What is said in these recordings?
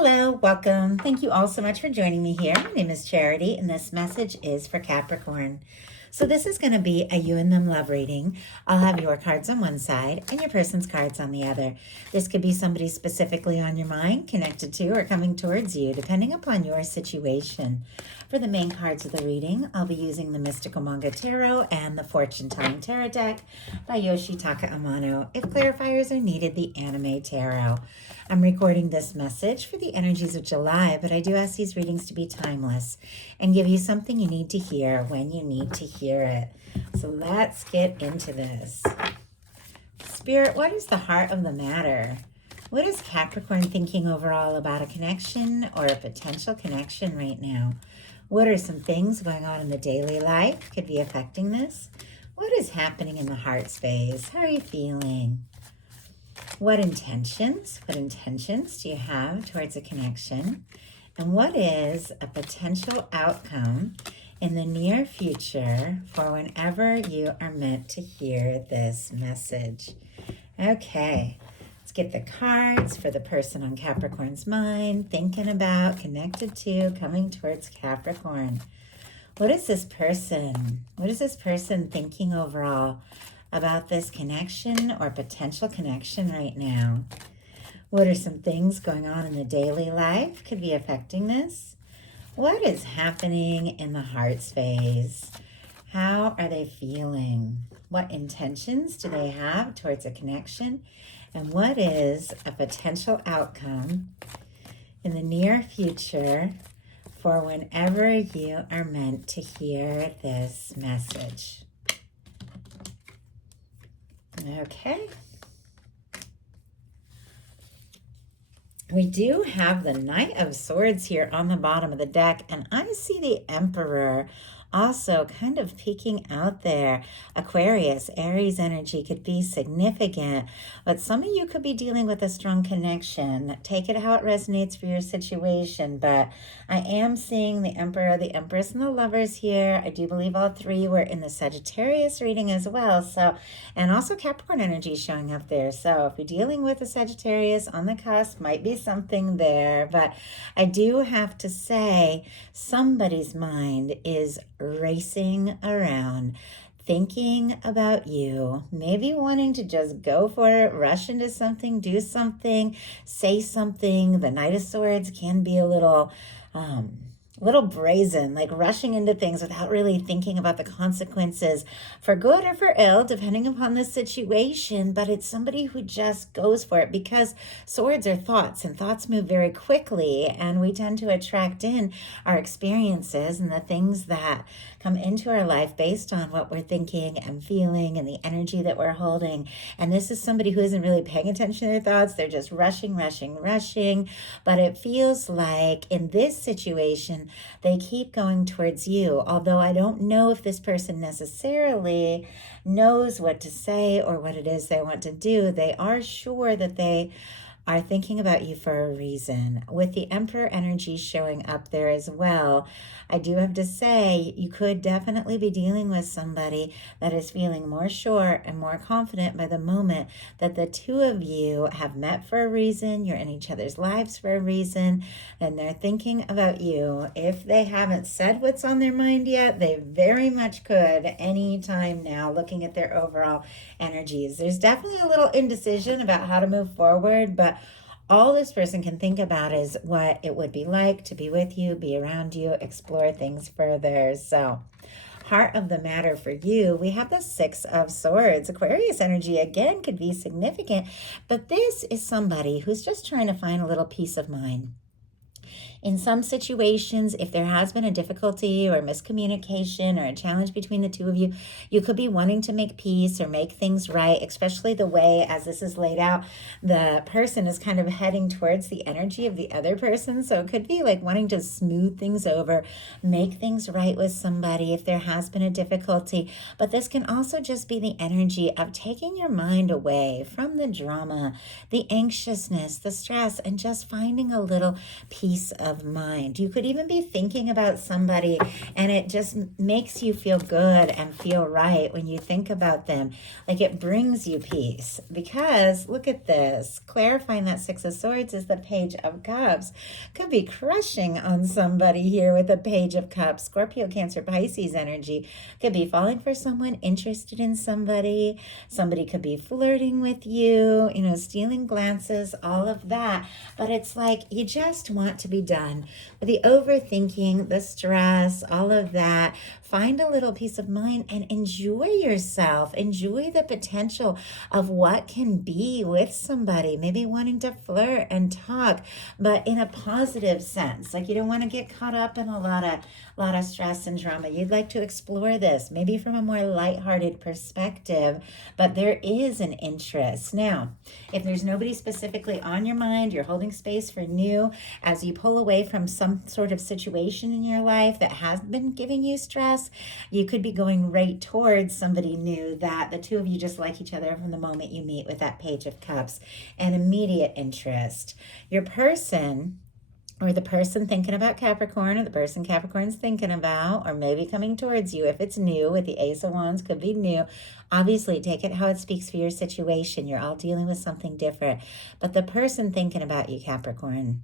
Hello, welcome. Thank you all so much for joining me here. My name is Charity, and this message is for Capricorn. So this is going to be a you and them love reading. I'll have your cards on one side and your person's cards on the other. This could be somebody specifically on your mind, connected to, or coming towards you, depending upon your situation. For the main cards of the reading, I'll be using the Mystical Manga Tarot and the Fortune Telling Tarot deck by Yoshitaka Amono. If clarifiers are needed, the Anime Tarot. I'm recording this message for the energies of July, but I do ask these readings to be timeless and give you something you need to hear when you need to hear it. So let's get into this. Spirit, what is the heart of the matter? What is Capricorn thinking overall about a connection or a potential connection right now? What are some things going on in the daily life could be affecting this? What is happening in the heart space? How are you feeling? What intentions do you have towards a connection? And what is a potential outcome in the near future for whenever you are meant to hear this message? Okay, let's get the cards for the person on Capricorn's mind, thinking about, connected to, coming towards Capricorn. What is this person? What is this person thinking overall about this connection or potential connection right now? What are some things going on in the daily life could be affecting this? What is happening in the heart space? How are they feeling? What intentions do they have towards a connection? And what is a potential outcome in the near future for whenever you are meant to hear this message? Okay. We do have the Knight of Swords here on the bottom of the deck, and I see the Emperor also kind of peeking out there. Aquarius, Aries energy could be significant, but some of you could be dealing with a strong connection. Take it how it resonates for your situation, but I am seeing the Emperor, the Empress, and the Lovers here. I do believe all three were in the Sagittarius reading as well, so, and also Capricorn energy showing up there. So if you're dealing with a Sagittarius on the cusp, might be something there, but I do have to say somebody's mind is racing around, thinking about you, maybe wanting to just go for it, rush into something, do something, say something. The Knight of Swords can be a little brazen, like rushing into things without really thinking about the consequences for good or for ill, depending upon the situation. But it's somebody who just goes for it, because swords are thoughts, and thoughts move very quickly, and we tend to attract in our experiences and the things that come into our life based on what we're thinking and feeling and the energy that we're holding. And this is somebody who isn't really paying attention to their thoughts. They're just rushing. But it feels like in this situation, they keep going towards you. Although I don't know if this person necessarily knows what to say or what it is they want to do, they are sure that they are thinking about you for a reason. With the Emperor energy showing up there as well, I do have to say you could definitely be dealing with somebody that is feeling more sure and more confident by the moment that the two of you have met for a reason, you're in each other's lives for a reason, and they're thinking about you. If they haven't said what's on their mind yet, they very much could any time now, looking at their overall energies. There's definitely a little indecision about how to move forward, but all this person can think about is what it would be like to be with you, be around you, explore things further. So, heart of the matter for you, we have the Six of Swords. Aquarius energy, again, could be significant, but this is somebody who's just trying to find a little peace of mind. In some situations, if there has been a difficulty or miscommunication or a challenge between the two of you, you could be wanting to make peace or make things right, especially the way as this is laid out, the person is kind of heading towards the energy of the other person. So it could be like wanting to smooth things over, make things right with somebody if there has been a difficulty. But this can also just be the energy of taking your mind away from the drama, the anxiousness, the stress, and just finding a little peace peace of mind. You could even be thinking about somebody and it just makes you feel good and feel right when you think about them. Like it brings you peace, because look at this. Clarifying that Six of Swords is the Page of Cups. Could be crushing on somebody here with a Page of Cups. Scorpio, Cancer, Pisces energy. Could be falling for someone, interested in somebody. Somebody could be flirting with you, stealing glances, all of that. But it's like you just want to be done with the overthinking, the stress, all of that. Find a little peace of mind and enjoy yourself. Enjoy the potential of what can be with somebody. Maybe wanting to flirt and talk, but in a positive sense. Like you don't want to get caught up in a lot of stress and drama. You'd like to explore this, maybe from a more lighthearted perspective, but there is an interest. Now, if there's nobody specifically on your mind, you're holding space for new as you pull away from some sort of situation in your life that has been giving you stress. You could be going right towards somebody new that the two of you just like each other from the moment you meet with that Page of Cups and immediate interest. Your person, or the person thinking about Capricorn, or the person Capricorn's thinking about, or maybe coming towards you if it's new with the Ace of Wands, could be new. Obviously, take it how it speaks for your situation. You're all dealing with something different. But the person thinking about you, Capricorn,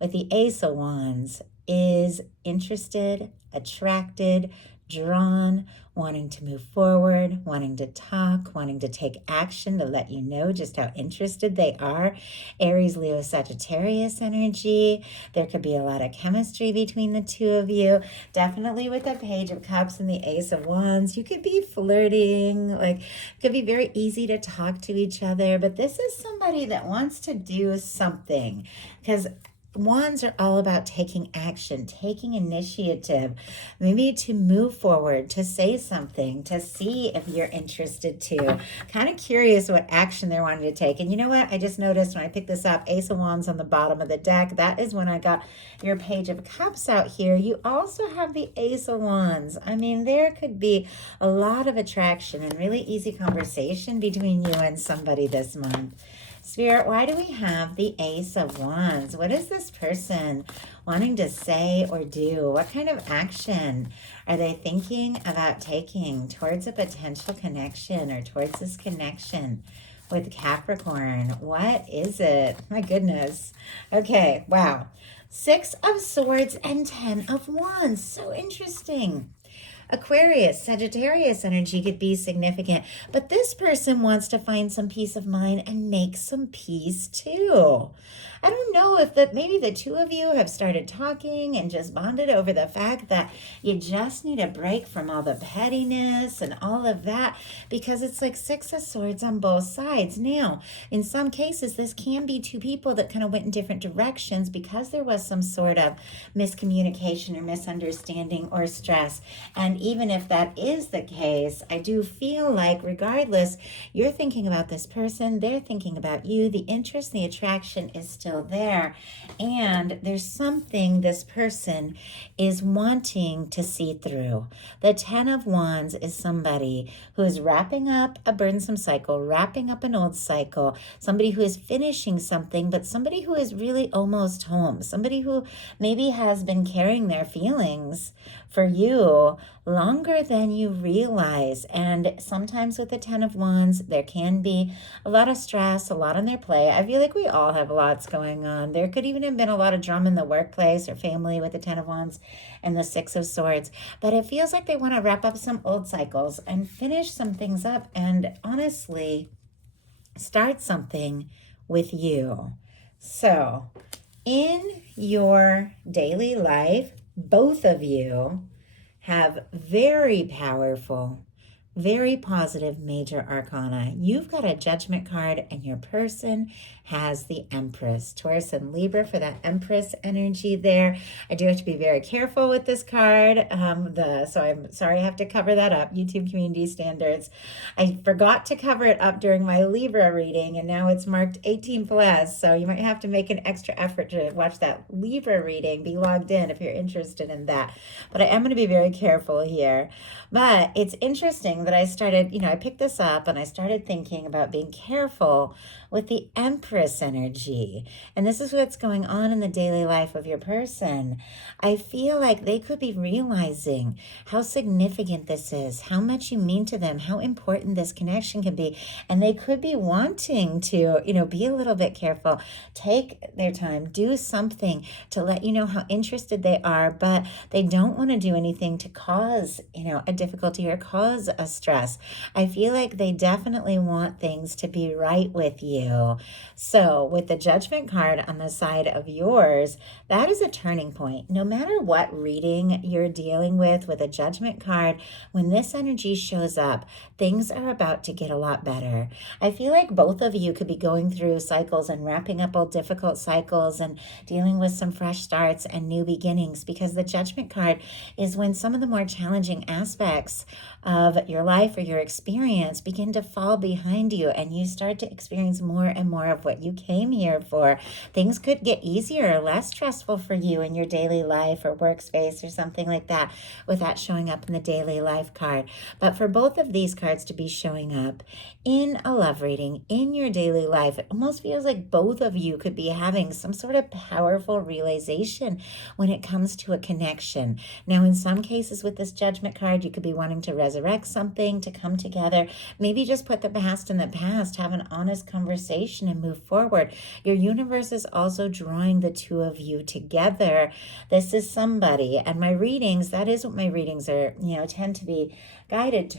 with the Ace of Wands is interested, attracted, drawn, wanting to move forward, wanting to talk, wanting to take action to let you know just how interested they are. Aries, Leo, Sagittarius energy. There could be a lot of chemistry between the two of you. Definitely with the Page of Cups and the Ace of Wands, you could be flirting. Like, it could be very easy to talk to each other, but this is somebody that wants to do something, because Wands are all about taking action, taking initiative, maybe to move forward, to say something, to see if you're interested too. Kind of curious what action they're wanting to take. And you know what? I just noticed when I picked this up, Ace of Wands on the bottom of the deck. That is when I got your Page of Cups out here. You also have the Ace of Wands. I mean, there could be a lot of attraction and really easy conversation between you and somebody this month. Spirit, why do we have the Ace of Wands? What is this person wanting to say or do? What kind of action are they thinking about taking towards a potential connection or towards this connection with Capricorn? What is it? My goodness. Okay, wow. 6 of Swords and 10 of Wands. So interesting. Aquarius, Sagittarius energy could be significant, but this person wants to find some peace of mind and make some peace too. I don't know if maybe the two of you have started talking and just bonded over the fact that you just need a break from all the pettiness and all of that, because it's like 6 of Swords on both sides. Now, in some cases, this can be two people that kind of went in different directions because there was some sort of miscommunication or misunderstanding or stress. And even if that is the case, I do feel like regardless, you're thinking about this person, they're thinking about you, the interest, the attraction is still there. And there's something this person is wanting to see through. The 10 of Wands is somebody who is wrapping up a burdensome cycle, wrapping up an old cycle, somebody who is finishing something, but somebody who is really almost home, somebody who maybe has been carrying their feelings for you longer than you realize. And sometimes with the 10 of Wands, there can be a lot of stress, a lot on their plate. I feel like we all have lots going on. There could even have been a lot of drama in the workplace or family with the 10 of Wands and the 6 of Swords. But it feels like they want to wrap up some old cycles and finish some things up and honestly start something with you. So in your daily life, both of you have very powerful, very positive major arcana. You've got a Judgment card and your person has the Empress. Taurus and Libra for that Empress energy there. I do have to be very careful with this card. So I'm sorry I have to cover that up. YouTube community standards. I forgot to cover it up during my Libra reading and now it's marked 18 plus. So you might have to make an extra effort to watch that Libra reading. Be logged in if you're interested in that. But I am going to be very careful here. But it's interesting that I started, I picked this up and I started thinking about being careful with the Empress energy. And this is what's going on in the daily life of your person. I feel like they could be realizing how significant this is, how much you mean to them, how important this connection can be. And they could be wanting to, be a little bit careful, take their time, do something to let you know how interested they are, but they don't want to do anything to cause, a difficulty or cause a stress. I feel like they definitely want things to be right with you. So with the Judgment card on the side of yours, that is a turning point. No matter what reading you're dealing with a Judgment card, when this energy shows up, things are about to get a lot better. I feel like both of you could be going through cycles and wrapping up old difficult cycles and dealing with some fresh starts and new beginnings, because the Judgment card is when some of the more challenging aspects of your life or your experience begin to fall behind you and you start to experience more and more of what you came here for. Things could get easier or less stressful for you in your daily life or workspace or something like that, with that showing up in the daily life card. But for both of these cards to be showing up in a love reading in your daily life, it almost feels like both of you could be having some sort of powerful realization when it comes to a connection. Now, in some cases with this Judgment card, you could be wanting to resurrect something, to come together, maybe just put the past in the past, have an honest conversation and move forward. Your universe is also drawing the two of you together. This is somebody, and my readings, that is what my readings are, tend to be guided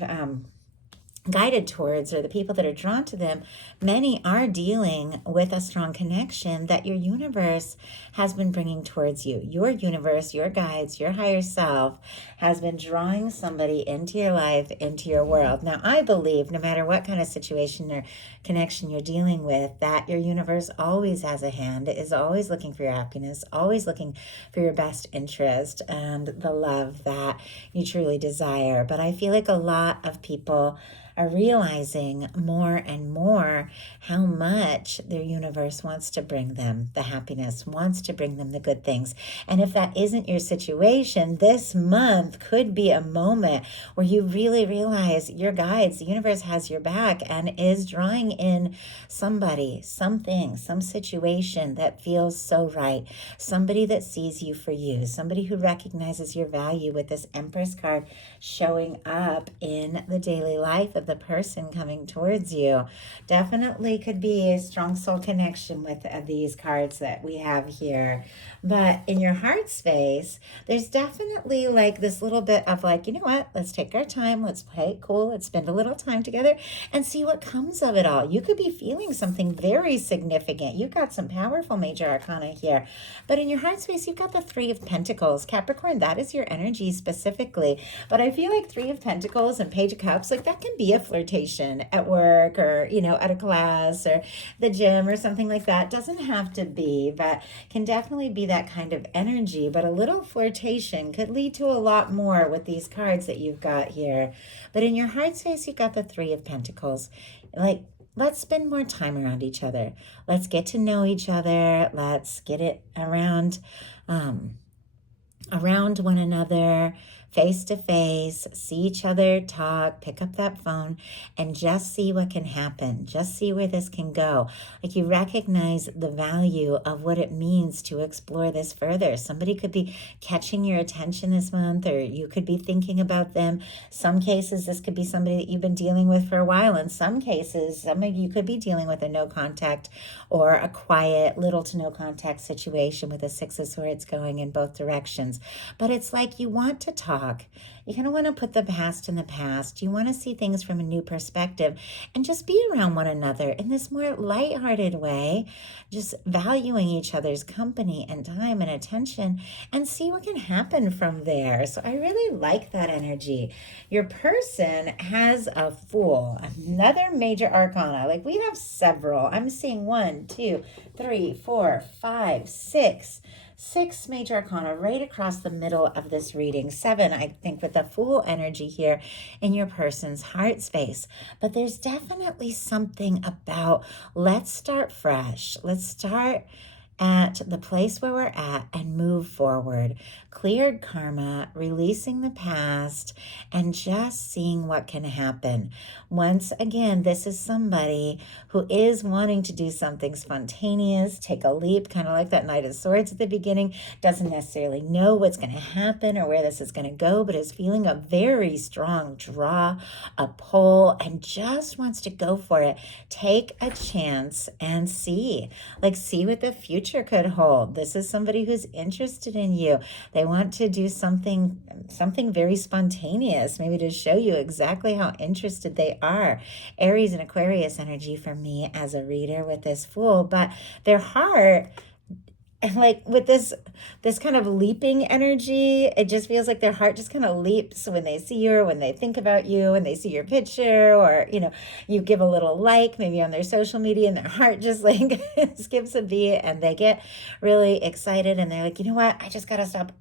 towards, or the people that are drawn to them. Many are dealing with a strong connection that your universe has been bringing towards you. Your universe, your guides, your higher self has been drawing somebody into your life, into your world. Now, I believe no matter what kind of situation or connection you're dealing with, that your universe always has a hand, is always looking for your happiness, always looking for your best interest and the love that you truly desire. But I feel like a lot of people are realizing more and more how much their universe wants to bring them the happiness, wants to bring them the good things. And if that isn't your situation, this month could be a moment where you really realize your guides, the universe has your back and is drawing in somebody, something, some situation that feels so right. Somebody that sees you for you, somebody who recognizes your value, with this Empress card showing up in the daily life of the person coming towards you. Definitely could be a strong soul connection with these cards that we have here. But in your heart space, there's definitely like this little bit of like, you know what, let's take our time, let's play it cool, let's spend a little time together and see what comes of it all. You could be feeling something very significant. You've got some powerful major arcana here. But in your heart space, you've got the Three of Pentacles. Capricorn, that is your energy specifically. But I feel like Three of Pentacles and Page of Cups, like that can be a flirtation at work or, at a class or the gym or something like that. Doesn't have to be, but can definitely be that kind of energy. But a little flirtation could lead to a lot more with these cards that you've got here. But in your heart space, you've got the Three of Pentacles. Like, let's spend more time around each other. Let's get to know each other. Let's get it around one another, face to face, see each other, talk, pick up that phone, and just see what can happen. Just see where this can go. Like, you recognize the value of what it means to explore this further. Somebody could be catching your attention this month, or you could be thinking about them. Some cases, this could be somebody that you've been dealing with for a while. In some cases, some of you could be dealing with a no contact or a quiet, little to no contact situation with a Six of Swords going in both directions. But it's like you want to talk. You kind of want to put the past in the past. You want to see things from a new perspective and just be around one another in this more lighthearted way, just valuing each other's company and time and attention, and see what can happen from there. So I really like that energy. Your person has a Fool, another major arcana. Like, we have several. I'm seeing 1, 2, 3, 4, 5, 6 major arcana right across the middle of this reading. 7, I think, with the Fool energy here in your person's heart space. But there's definitely something about, let's start fresh. Let's start at the place where we're at and move forward. Cleared karma, releasing the past, and just seeing what can happen. Once again, this is somebody who is wanting to do something spontaneous, take a leap, kind of like that Knight of Swords at the beginning, doesn't necessarily know what's going to happen or where this is going to go, but is feeling a very strong draw, a pull, and just wants to go for it. Take a chance and see what the future could hold. This is somebody who's interested in you. They want to do something very spontaneous, maybe to show you exactly how interested they are. Aries and Aquarius energy for me as a reader with this Fool, but their heart, and like with this kind of leaping energy, it just feels like their heart just kind of leaps when they see you, or when they think about you, and they see your picture, or you give a little like maybe on their social media, and their heart just like skips a beat, and they get really excited, and they're like, you know what, I just gotta stop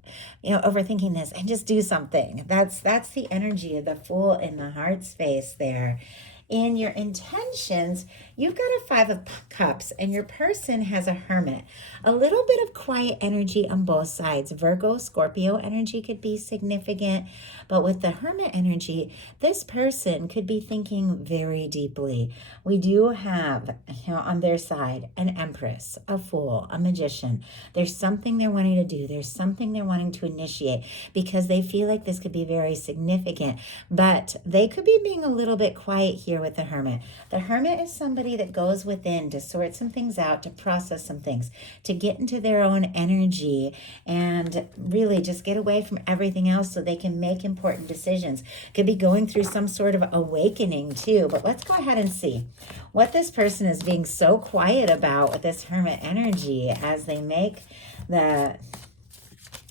overthinking this and just do something. That's the energy of the Fool in the heart space there. In your intentions, you've got a Five of Cups, and your person has a Hermit. A little bit of quiet energy on both sides. Virgo, Scorpio energy could be significant, but with the Hermit energy, this person could be thinking very deeply. We do have, on their side, an Empress, a Fool, a Magician. There's something they're wanting to do. There's something they're wanting to initiate because they feel like this could be very significant, but they could be being a little bit quiet here with the Hermit. The Hermit is somebody that goes within to sort some things out, to process some things, to get into their own energy, and really just get away from everything else so they can make important decisions. Could be going through some sort of awakening too. But let's go ahead and see what this person is being so quiet about with this Hermit energy as they make the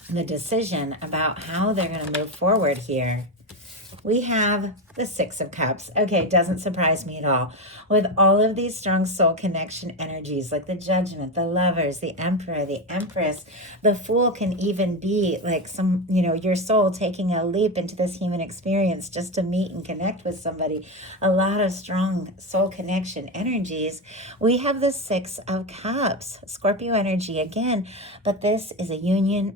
decision about how they're going to move forward here. We have the Six of Cups. Okay, doesn't surprise me at all. With all of these strong soul connection energies, like the Judgment, the Lovers, the Emperor, the Empress, the Fool can even be like your soul taking a leap into this human experience just to meet and connect with somebody. A lot of strong soul connection energies. We have the Six of Cups, Scorpio energy again, but this is a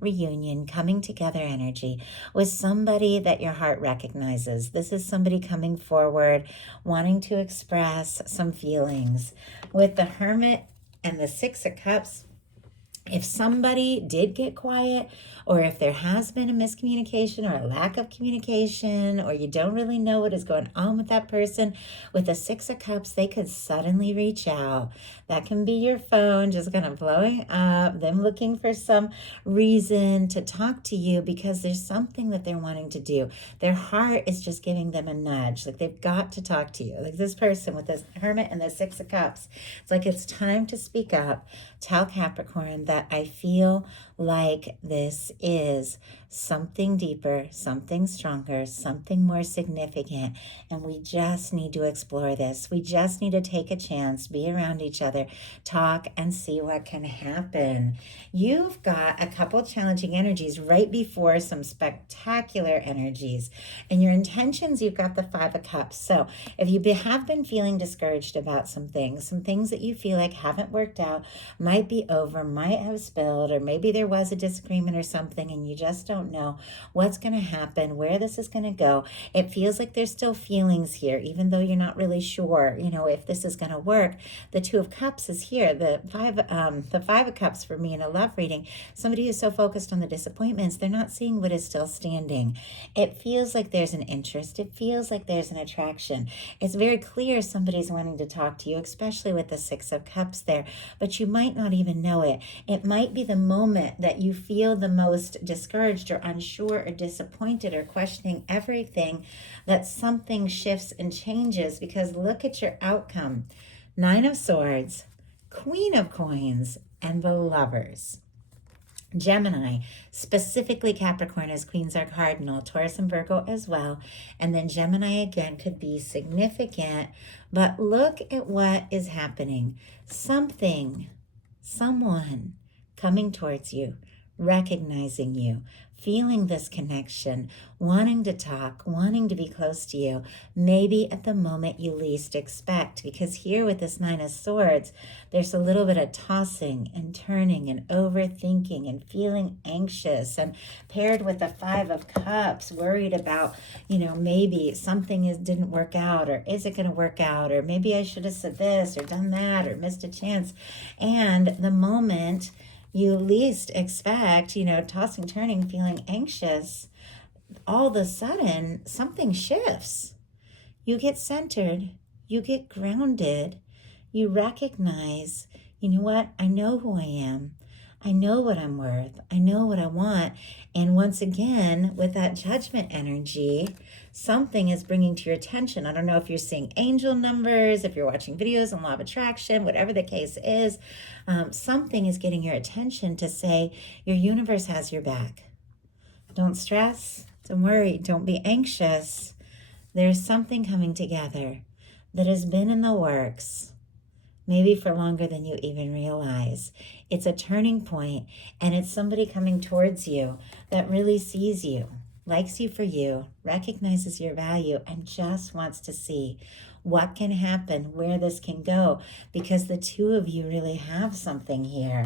reunion, coming together energy with somebody that your heart recognizes. This is somebody coming forward, wanting to express some feelings. With the Hermit and the Six of Cups, if somebody did get quiet, or if there has been a miscommunication or a lack of communication, or you don't really know what is going on with that person, with the Six of Cups, they could suddenly reach out. That can be your phone just kind of blowing up, them looking for some reason to talk to you because there's something that they're wanting to do. Their heart is just giving them a nudge. Like they've got to talk to you. Like this person with this Hermit and the Six of Cups. It's like it's time to speak up. Tell Capricorn that I feel like this is something deeper, something stronger, something more significant, and we just need to explore this. We just need to take a chance, be around each other, talk, and see what can happen. You've got a couple challenging energies right before some spectacular energies. In your intentions, you've got the Five of Cups. So if you have been feeling discouraged about some things that you feel like haven't worked out, might be over, might have spilled, or maybe there was a disagreement or something and you just don't know what's going to happen, where this is going to go. It feels like there's still feelings here, even though you're not really sure, if this is going to work. The Two of Cups is here. The Five of Cups for me in a love reading, somebody who's so focused on the disappointments, they're not seeing what is still standing. It feels like there's an interest. It feels like there's an attraction. It's very clear somebody's wanting to talk to you, especially with the Six of Cups there, but you might not even know it. It might be the moment that you feel the most discouraged or unsure or disappointed or questioning everything, that something shifts and changes, because look at your outcome. Nine of Swords, Queen of Coins, and the Lovers. Gemini, specifically Capricorn as Queens are cardinal, Taurus and Virgo as well. And then Gemini again could be significant, but look at what is happening. Someone coming towards you, recognizing you, feeling this connection, wanting to talk, wanting to be close to you, maybe at the moment you least expect. Because here with this Nine of Swords, there's a little bit of tossing and turning and overthinking and feeling anxious, and paired with the Five of Cups, worried about, maybe something didn't work out, or is it going to work out, or maybe I should have said this or done that or missed a chance. And the moment you least expect, tossing, turning, feeling anxious, all of a sudden something shifts. You get centered, you get grounded, you recognize, you know what? I know who I am. I know what I'm worth. I know what I want. And once again, with that judgment energy, something is bringing to your attention. I don't know if you're seeing angel numbers, if you're watching videos on law of attraction, whatever the case is, something is getting your attention to say your universe has your back. Don't stress. Don't worry. Don't be anxious. There's something coming together that has been in the works, maybe for longer than you even realize. It's a turning point, and it's somebody coming towards you that really sees you, likes you for you, recognizes your value, and just wants to see what can happen, where this can go, because the two of you really have something here.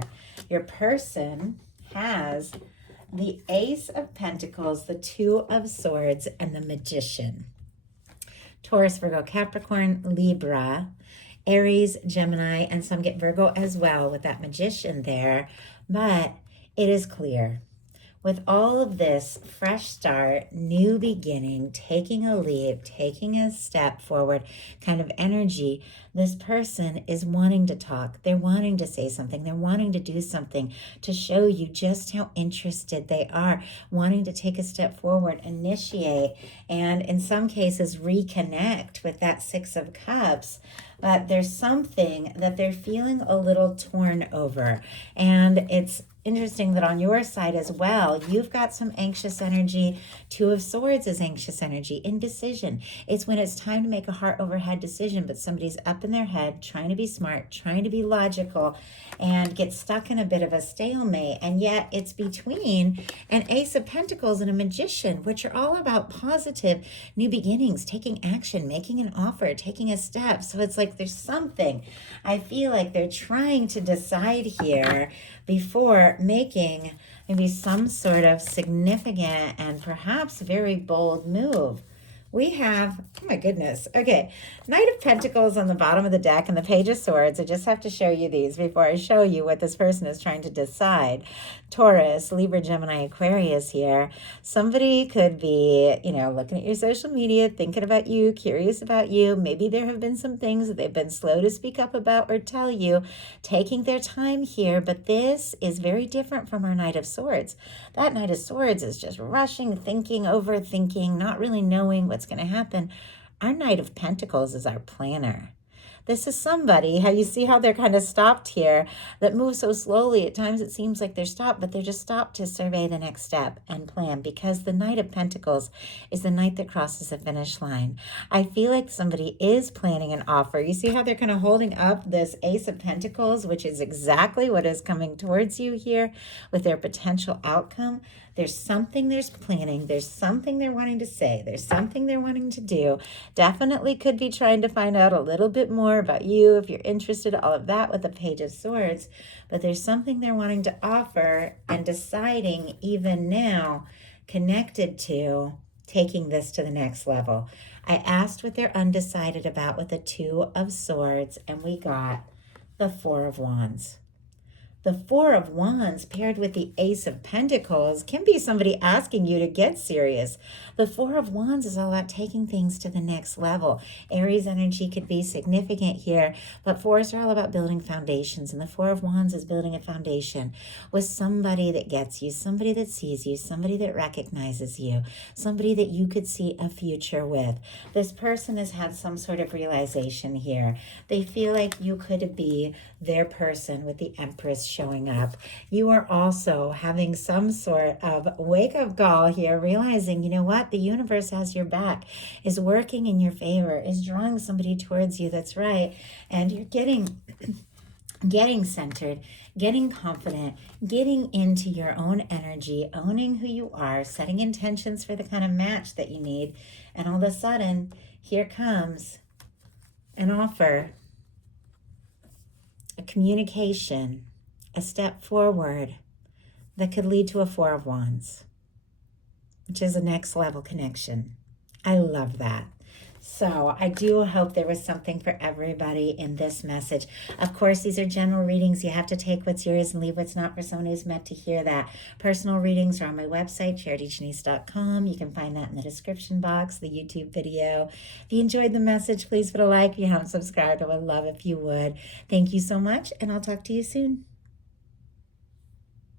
Your person has the Ace of Pentacles, the Two of Swords, and the Magician. Taurus, Virgo, Capricorn, Libra, Aries, Gemini, and some get Virgo as well with that Magician there. But it is clear, with all of this fresh start, new beginning, taking a leap, taking a step forward kind of energy, this person is wanting to talk. They're wanting to say something. They're wanting to do something to show you just how interested they are, wanting to take a step forward, initiate, and in some cases reconnect with that Six of Cups. But there's something that they're feeling a little torn over. And it's interesting that on your side as well, you've got some anxious energy. Two of Swords is anxious energy, indecision. It's when it's time to make a heart over head decision, but somebody's up in their head, trying to be smart, trying to be logical, and get stuck in a bit of a stalemate. And yet it's between an Ace of Pentacles and a Magician, which are all about positive new beginnings, taking action, making an offer, taking a step. So it's like there's something. I feel like they're trying to decide here before making maybe some sort of significant and perhaps very bold move. We have, oh my goodness, okay, Knight of Pentacles on the bottom of the deck and the Page of Swords. I just have to show you these before I show you what this person is trying to decide. Taurus, Libra, Gemini, Aquarius here. Somebody could be, looking at your social media, thinking about you, curious about you. Maybe there have been some things that they've been slow to speak up about or tell you, taking their time here. But this is very different from our Knight of Swords. That Knight of Swords is just rushing, thinking, overthinking, not really knowing what's going to happen. Our Knight of Pentacles is our planner. This is somebody, how you see how they're kind of stopped here, that moves so slowly. At times it seems like they're stopped, but they're just stopped to survey the next step and plan, because the Knight of Pentacles is the knight that crosses the finish line. I feel like somebody is planning an offer. You see how they're kind of holding up this Ace of Pentacles, which is exactly what is coming towards you here with their potential outcome. There's something there's planning. There's something they're wanting to say. There's something they're wanting to do. Definitely could be trying to find out a little bit more about you if you're interested, all of that with the Page of Swords. But there's something they're wanting to offer and deciding even now, connected to taking this to the next level. I asked what they're undecided about with the Two of Swords, and we got the Four of Wands. The Four of Wands paired with the Ace of Pentacles can be somebody asking you to get serious. The Four of Wands is all about taking things to the next level. Aries energy could be significant here, but fours are all about building foundations, and the Four of Wands is building a foundation with somebody that gets you, somebody that sees you, somebody that recognizes you, somebody that you could see a future with. This person has had some sort of realization here. They feel like you could be their person with the Empress showing up. You are also having some sort of wake-up call here, realizing, you know what, the universe has your back, is working in your favor, is drawing somebody towards you that's right, and you're getting getting centered, getting confident, getting into your own energy, owning who you are, setting intentions for the kind of match that you need. And all of a sudden, here comes an offer, a communication, a step forward that could lead to a Four of Wands, which is a next level connection. I love that. So I do hope there was something for everybody in this message. Of course, these are general readings. You have to take what's yours and leave what's not for someone who's meant to hear that. Personal readings are on my website, charityjanice.com. You can find that in the description box, the YouTube video. If you enjoyed the message, please put a like. If you haven't subscribed, I would love if you would. Thank you so much, and I'll talk to you soon.